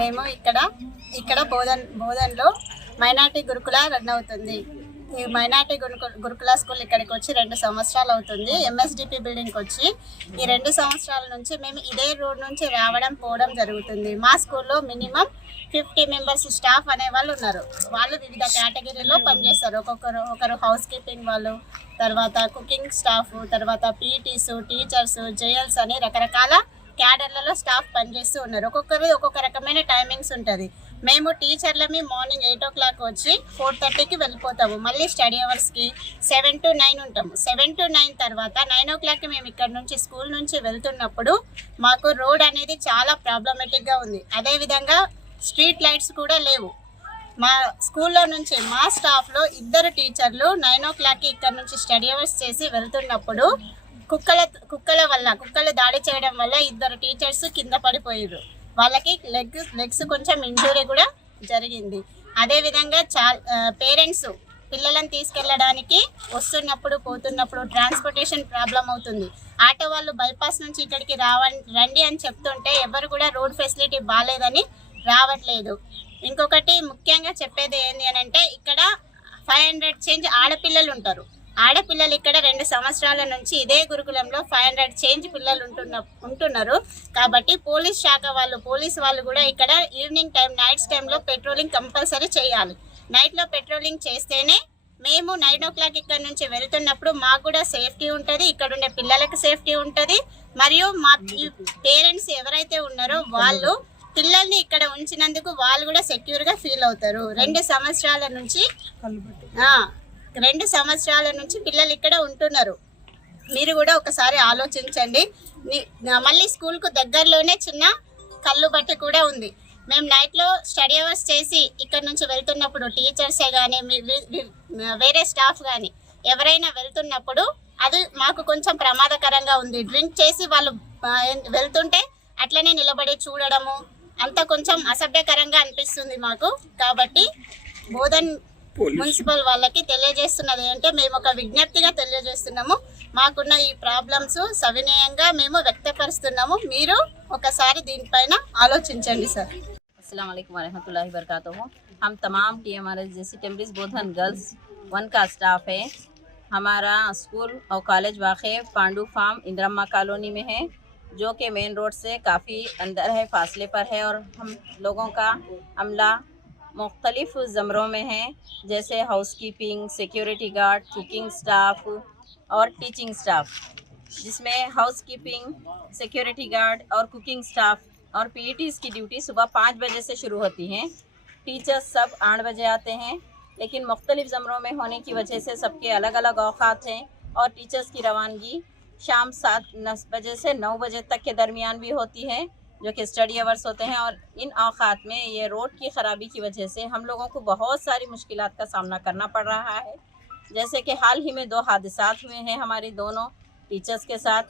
మేము ఇక్కడ బోధన్లో మైనార్టీ గురుకుల రన్ అవుతుంది. ఈ మైనార్టీ గురుకుల స్కూల్ ఇక్కడికి వచ్చి 2 సంవత్సరాలు అవుతుంది. ఎంఎస్డిపి బిల్డింగ్కి వచ్చి ఈ 2 సంవత్సరాల నుంచి మేము ఇదే రోడ్ నుంచి రావడం పోవడం జరుగుతుంది. మా స్కూల్లో మినిమం 50 మెంబర్స్ స్టాఫ్ అనే వాళ్ళు ఉన్నారు. వాళ్ళు వివిధ కేటగిరీలో పనిచేస్తారు. ఒకరు హౌస్ కీపింగ్ వాళ్ళు, తర్వాత కుకింగ్ స్టాఫ్, తర్వాత పీటీస్, టీచర్స్, జేఎల్స్ అని రకరకాల క్యాడర్లలో స్టాఫ్ పనిచేస్తూ ఉన్నారు. ఒక్కొక్క రకమైన టైమింగ్స్ ఉంటుంది. మేము టీచర్లమి మార్నింగ్ 8 o'clock వచ్చి 4:30కి వెళ్ళిపోతాము. మళ్ళీ స్టడీ అవర్స్కి 7 to 9 ఉంటాము. 7 to 9 తర్వాత 9 o'clockకి మేము ఇక్కడ నుంచి స్కూల్ నుంచి వెళ్తున్నప్పుడు మాకు రోడ్ అనేది చాలా ప్రాబ్లమేటిక్గా ఉంది. అదేవిధంగా స్ట్రీట్ లైట్స్ కూడా లేవు. మా స్కూల్లో నుంచి మా స్టాఫ్లో 2 టీచర్లు 9 o'clockకి ఇక్కడ నుంచి స్టడీ అవర్స్ చేసి వెళ్తున్నప్పుడు కుక్కలు దాడి చేయడం వల్ల 2 టీచర్స్ కింద పడిపోయారు. వాళ్ళకి లెగ్స్ కొంచెం ఇంజూరీ కూడా జరిగింది. అదేవిధంగా పేరెంట్స్ పిల్లలను తీసుకెళ్ళడానికి వస్తున్నప్పుడు పోతున్నప్పుడు ట్రాన్స్పోర్టేషన్ ప్రాబ్లం అవుతుంది. ఆటో వాళ్ళు బైపాస్ నుంచి ఇక్కడికి రండి అని చెప్తుంటే ఎవరు కూడా రోడ్ ఫెసిలిటీ బాగాలేదని రావట్లేదు. ఇంకొకటి ముఖ్యంగా చెప్పేది ఏంటి అని అంటే ఇక్కడ 500 చేంజ్ ఆడపిల్లలు ఉంటారు. ఆడపిల్లలు ఇక్కడ 2 సంవత్సరాల నుంచి ఇదే గురుకులంలో 500 చేంజ్ పిల్లలు ఉంటున్నారు. కాబట్టి పోలీస్ వాళ్ళు కూడా ఇక్కడ ఈవినింగ్ టైం నైట్స్ టైంలో పెట్రోలింగ్ కంపల్సరీ చేయాలి. నైట్లో పెట్రోలింగ్ చేస్తేనే మేము 9 o'clock ఇక్కడ నుంచి వెళ్తున్నప్పుడు మాకు కూడా సేఫ్టీ ఉంటుంది, ఇక్కడ ఉండే పిల్లలకు సేఫ్టీ ఉంటుంది. మరియు మా పేరెంట్స్ ఎవరైతే ఉన్నారో వాళ్ళు పిల్లల్ని ఇక్కడ ఉంచినందుకు వాళ్ళు కూడా సెక్యూర్గా ఫీల్ అవుతారు. 2 సంవత్సరాల నుంచి పిల్లలు ఇక్కడ ఉంటున్నారు. మీరు కూడా ఒకసారి ఆలోచించండి. మళ్ళీ స్కూల్కు దగ్గరలోనే చిన్న కల్లుబట్టి కూడా ఉంది. మేము నైట్లో స్టడీ అవర్స్ చేసి ఇక్కడ నుంచి వెళ్తున్నప్పుడు టీచర్సే కానీ వేరే స్టాఫ్ కానీ ఎవరైనా వెళ్తున్నప్పుడు అది మాకు కొంచెం ప్రమాదకరంగా ఉంది. డ్రింక్ చేసి వాళ్ళు వెళ్తుంటే అట్లనే నిలబడి చూడడము అంత కొంచెం అసభ్యకరంగా అనిపిస్తుంది మాకు. కాబట్టి బోధన్ మున్సిపల్ వాళ్ళకి తెలియజేస్తున్నది అంటే మేము ఒక విజ్ఞప్తిగా తెలియజేస్తున్నాము. మాకున్న ఈ ప్రాబ్లమ్స్ సవినయంగా మేము వ్యక్తపరుస్తున్నాము. మీరు ఒకసారి దీనిపైన ఆలోచించండి సార్. अस्सलाम वालेकुम रहमतुल्लाहि वबरकातुहू। हम तमाम TMRS जैसी टेम्बरिज बोधन गर्ल्स 1 का स्टाफ है। हमारा स्कूल और कॉलेज वाक़े पांडू फार्म इंदिरम्मा कॉलोनी में है, जो कि मेन रोड से काफ़ी अंदर है, फासले पर है। और हम लोगों का अमला मुख्तलिफ ज़मरों में है, जैसे house keeping, security guard, cooking staff और टीचिंग स्टाफ, जिसमें हाउस कीपिंग, सिक्योरिटी गार्ड और कुकिंग स्टाफ और पीईटीज़ की ड्यूटी सुबह 5 बजे से शुरू होती हैं। टीचर्स सब 8 बजे आते हैं, लेकिन मुख्तलिफ ज़मरों में होने की वजह से सबके अलग अलग औक़ात हैं। और टीचर्स की रवानगी शाम 7 बजे से 9 बजे तक के दरमियान भी होती है, जो कि स्टडी अवर्स होते हैं। और इन औक़ात में ये रोड की ख़राबी की वजह से हम लोगों को बहुत सारी मुश्किलात का सामना करना पड़ रहा है। जैसे कि हाल ही में 2 हादसात हुए हैं हमारी दोनों टीचर्स के साथ।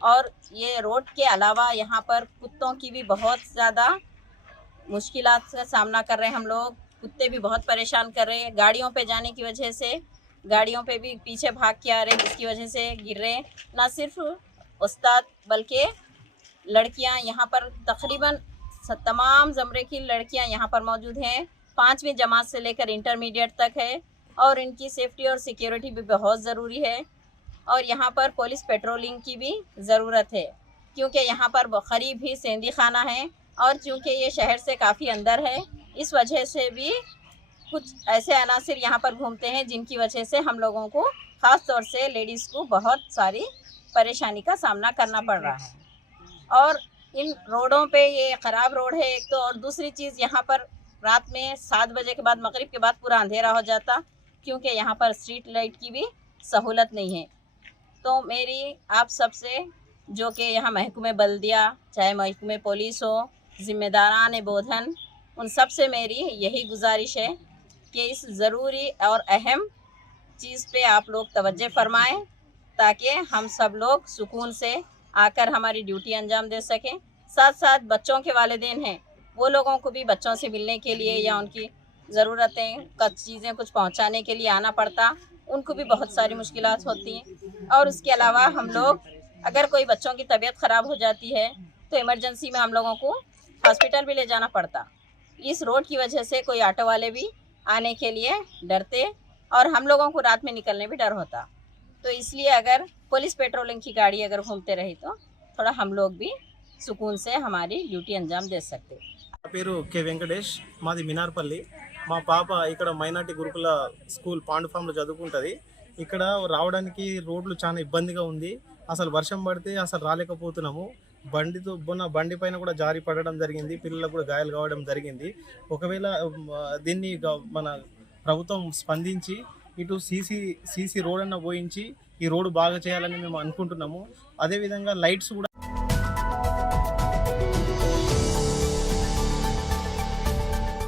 और ये रोड के अलावा यहाँ पर कुत्तों की भी बहुत ज़्यादा मुश्किलात का सामना कर रहे हैं हम लोग। कुत्ते भी बहुत परेशान कर रहे हैं। गाड़ियों पे जाने की वजह से गाड़ियों पे भी पीछे भाग के आ रहे हैं, जिसकी वजह से गिर रहे हैं। ना सिर्फ उस्ताद बल्कि लड़कियाँ यहाँ पर तकरीबन तमाम ज़मरे की लड़कियाँ यहाँ पर मौजूद हैं। 5वीं जमात से लेकर इंटरमीडिएट तक है। और इनकी सेफ्टी और सिक्योरिटी भी बहुत ज़रूरी है। और यहाँ पर पुलिस पेट्रोलिंग की भी ज़रूरत है, क्योंकि यहाँ पर करीब ही सेंधी खाना है। और चूँकि ये शहर से काफ़ी अंदर है, इस वजह से भी कुछ ऐसे अनासिर यहाँ पर घूमते हैं, जिनकी वजह से हम लोगों को ख़ास तौर से लेडीज़ को बहुत सारी परेशानी का सामना करना पड़ रहा है। और इन रोडों पे ये ख़राब रोड है एक तो, और दूसरी चीज़ यहाँ पर रात में 7 बजे के बाद, मगरिब के बाद पूरा अंधेरा हो जाता, क्योंकि यहाँ पर स्ट्रीट लाइट की भी सहूलत नहीं है। तो मेरी आप सबसे, जो कि यहाँ महकमे बल्दिया, चाहे महकमे पुलिस हो, ज़िम्मेदारान बोधन, उन सब से मेरी यही गुजारिश है कि इस ज़रूरी और अहम चीज़ पे आप लोग तवज्जो फरमाएं, ताकि हम सब लोग सुकून से आकर हमारी ड्यूटी अंजाम दे सकें। साथ साथ बच्चों के वालिदैन हैं, वो लोगों को भी बच्चों से मिलने के लिए या उनकी ज़रूरतें चीज़ें कुछ पहुँचाने के लिए आना पड़ता, उनको भी बहुत सारी मुश्किलात होती हैं। और उसके अलावा हम लोग अगर कोई बच्चों की तबीयत ख़राब हो जाती है तो इमरजेंसी में हम लोगों को हॉस्पिटल भी ले जाना पड़ता। इस रोड की वजह से कोई ऑटो वाले भी आने के लिए डरते और हम लोगों को रात में निकलने भी डर होता। तो इसलिए अगर पुलिस पेट्रोलिंग की गाड़ी अगर घूमते रही तो थोड़ा हम लोग भी सुकून से हमारी ड्यूटी अंजाम दे सकते। నా పేరు కె వెంకటేష్, మాది మినార్పల్లి. మా పాప ఇక్కడ మైనార్టీ గురుకుల స్కూల్ పాండు ఫామ్లో చదువుకుంటుంది. ఇక్కడ రావడానికి రోడ్లు చాలా ఇబ్బందిగా ఉంది. అసలు వర్షం పడితే అసలు రాలేకపోతున్నాము. బండి పైన కూడా జారి పడడం జరిగింది. పిల్లలకు కూడా గాయాలు కావడం జరిగింది. ఒకవేళ దీన్ని మన ప్రభుత్వం స్పందించి ఇటు సీసీ రోడ్ అన్న పోయించి ఈ రోడ్డు బాగా చేయాలని మేము అనుకుంటున్నాము. అదేవిధంగా లైట్స్ కూడా